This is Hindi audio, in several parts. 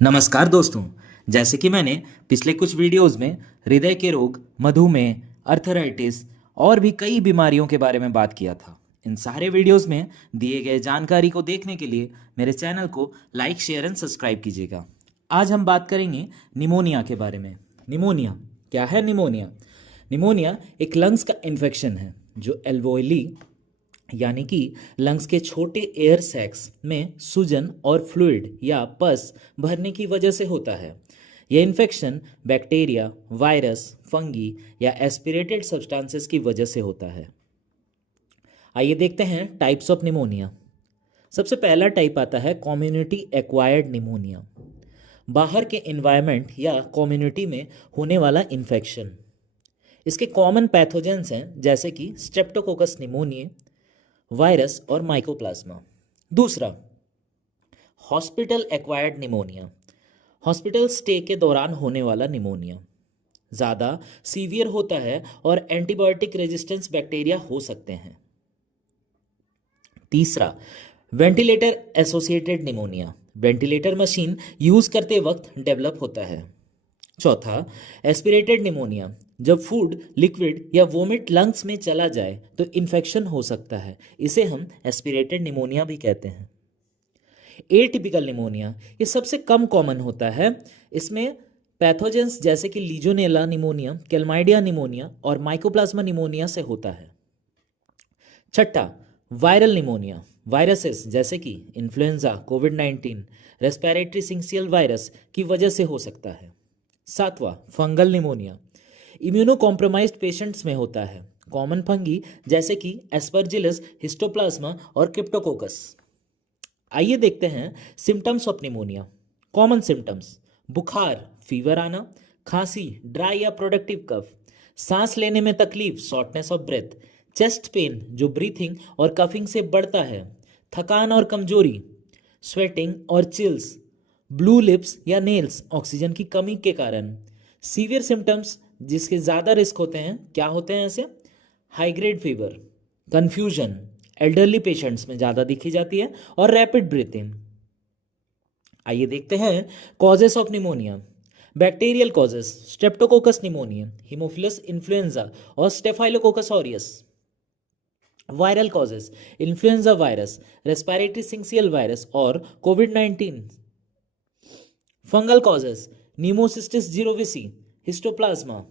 नमस्कार दोस्तों। जैसे कि मैंने पिछले कुछ वीडियोस में हृदय के रोग, मधुमेह, अर्थराइटिस और भी कई बीमारियों के बारे में बात किया था। इन सारे वीडियोस में दिए गए जानकारी को देखने के लिए मेरे चैनल को लाइक, शेयर एंड सब्सक्राइब कीजिएगा। आज हम बात करेंगे निमोनिया के बारे में। निमोनिया क्या है? निमोनिया निमोनिया एक लंग्स का इन्फेक्शन है जो एल्वोइली यानी कि लंग्स के छोटे एयर सैक्स में सूजन और फ्लूइड या पस भरने की वजह से होता है। यह इन्फेक्शन बैक्टीरिया, वायरस, फंगी या एस्पिरेटेड सब्सटेंसेस की वजह से होता है। आइए देखते हैं टाइप्स ऑफ निमोनिया। सबसे पहला टाइप आता है कम्युनिटी एक्वायर्ड निमोनिया। बाहर के एनवायरनमेंट या कम्युनिटी में होने वाला इन्फेक्शन। इसके कॉमन पैथोजेंस हैं जैसे कि स्ट्रेप्टोकोकस निमोनिया, वायरस और माइकोप्लाज्मा। दूसरा, hospital acquired pneumonia. Hospital stay के दौरान होने वाला निमोनिया ज़्यादा सीवियर होता है और एंटीबायोटिक रेजिस्टेंस बैक्टीरिया हो सकते हैं। तीसरा, ventilator associated pneumonia. Ventilator machine use करते वक्त डेवलप होता है। चौथा, एस्पिरेटेड निमोनिया। जब फूड, लिक्विड या वोमिट लंग्स में चला जाए तो इन्फेक्शन हो सकता है। इसे हम एस्पिरेटेड निमोनिया भी कहते हैं। एटिपिकल निमोनिया ये सबसे कम कॉमन होता है। इसमें पैथोजेंस जैसे कि लीजोनेला निमोनिया, क्लैमाइडिया निमोनिया और माइकोप्लाज्मा निमोनिया से होता है। छठा, वायरल निमोनिया। वायरसेस जैसे कि इन्फ्लुएंजा, कोविड-19, रेस्पिरेटरी सिंसियल वायरस की वजह से हो सकता है। सातवां, fungal pneumonia. Immuno compromised patients में होता है। कॉमन फंगी जैसे कि एस्परजिलस, हिस्टोप्लाज्मा और क्रिप्टोकोकस। आइए देखते हैं symptoms of pneumonia. Common symptoms: बुखार, फीवर आना, खांसी, ड्राई या प्रोडक्टिव कफ, सांस लेने में तकलीफ, shortness of breath, chest pain जो ब्रीथिंग और कफिंग से बढ़ता है, थकान और कमजोरी, स्वेटिंग और चिल्स, ब्लू लिप्स या नेल्स ऑक्सीजन की कमी के कारण। सीवियर सिम्टम्स जिसके ज़्यादा रिस्क होते हैं, क्या होते हैं ऐसे? High grade fever, confusion elderly patients में ज़्यादा दिखी जाती है, और रैपिड ब्रीथिंग। आइए देखते हैं causes of pneumonia. Bacterial causes: streptococcus pneumonia, haemophilus influenza और staphylococcus aureus. Viral causes: influenza virus, respiratory syncytial virus और कोविड-19। Fungal causes: pneumocystis jirovecii, histoplasma.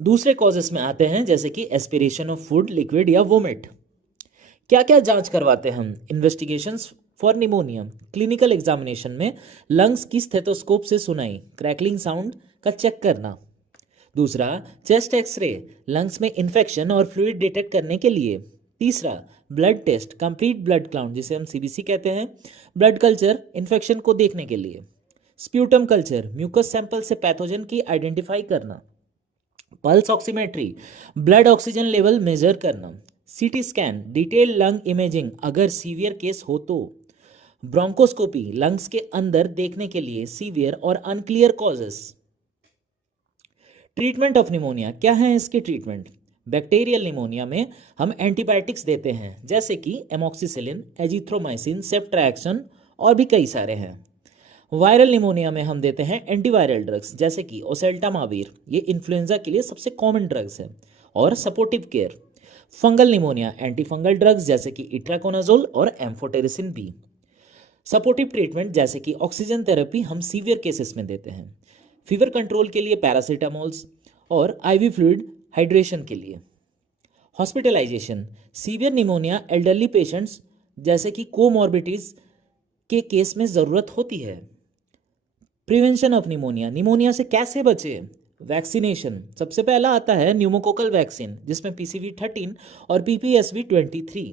दूसरे कॉजेस में आते हैं जैसे कि एस्पिरेशन ऑफ फूड, लिक्विड या वोमिट। क्या क्या जांच करवाते हैं हम? Investigations for pneumonia. Clinical examination में लंग्स की स्टेथोस्कोप से सुनाई, क्रैकलिंग साउंड का चेक करना। दूसरा, चेस्ट एक्सरे, लंग्स में इन्फेक्शन और फ्लूइड डिटेक्ट करने के लिए। तीसरा, blood test, complete blood count जिसे हम सीबीसी कहते हैं, ब्लड कल्चर इन्फेक्शन को देखने के लिए। स्प्यूटम कल्चर, म्यूकस सैंपल से पैथोजन की आइडेंटिफाई करना। Pulse oximetry, blood oxygen level measure करना। CT scan, detail lung imaging अगर सीवियर केस हो तो। ब्रोंकोस्कोपी, लंग्स के अंदर देखने के लिए सीवियर और unclear causes. Treatment of pneumonia, क्या है इसके ट्रीटमेंट? बैक्टीरियल निमोनिया में हम एंटीबायोटिक्स देते हैं जैसे कि एमोक्सिसिलिन, एजिथ्रोमाइसिन, सेफ्ट्राक्सन और भी कई सारे हैं। वायरल निमोनिया में हम देते हैं एंटीवायरल ड्रग्स जैसे कि ओसेल्टामावीर, ये इन्फ्लुएंजा के लिए सबसे कॉमन ड्रग्स है, और supportive care. Fungal pneumonia, antifungal drugs जैसे कि इट्राकोनाजोल और एम्फोटेरिसिन बी। सपोर्टिव ट्रीटमेंट जैसे कि ऑक्सीजन थेरेपी हम सीवियर केसेस में देते हैं। फीवर कंट्रोल के लिए पैरासीटामोल्स और आईवी फ्लूइड हाइड्रेशन के लिए। Hospitalisation: severe pneumonia elderly patients जैसे कि कोमॉर्बिडिटीज के केस में ज़रूरत होती है। प्रिवेंशन ऑफ निमोनिया, निमोनिया से कैसे बचे? वैक्सीनेशन: सबसे पहला आता है न्यूमोकोकल वैक्सीन जिसमें PCV13 और PPSV23।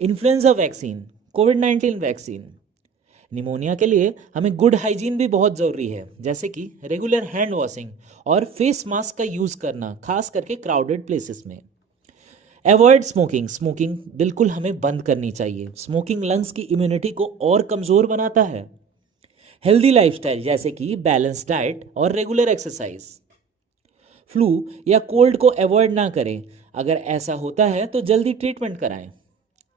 इन्फ्लुएंजा वैक्सीन, कोविड-19 वैक्सीन। निमोनिया के लिए हमें गुड हाइजीन भी बहुत ज़रूरी है जैसे कि रेगुलर हैंड वॉशिंग और फेस मास्क का यूज़ करना, खास करके क्राउडेड प्लेसेस में। अवॉइड स्मोकिंग, स्मोकिंग बिल्कुल हमें बंद करनी चाहिए। स्मोकिंग लंग्स की इम्यूनिटी को और कमज़ोर बनाता है। हेल्दी लाइफस्टाइल जैसे कि बैलेंस डाइट और रेगुलर एक्सरसाइज। फ्लू या कोल्ड को अवॉइड ना करें। अगर ऐसा होता है तो जल्दी ट्रीटमेंट कराएं।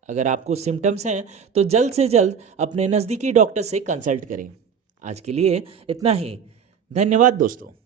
अगर आपको सिम्टम्स हैं तो जल्द से जल्द अपने नज़दीकी डॉक्टर से कंसल्ट करें। आज के लिए इतना ही। धन्यवाद दोस्तों।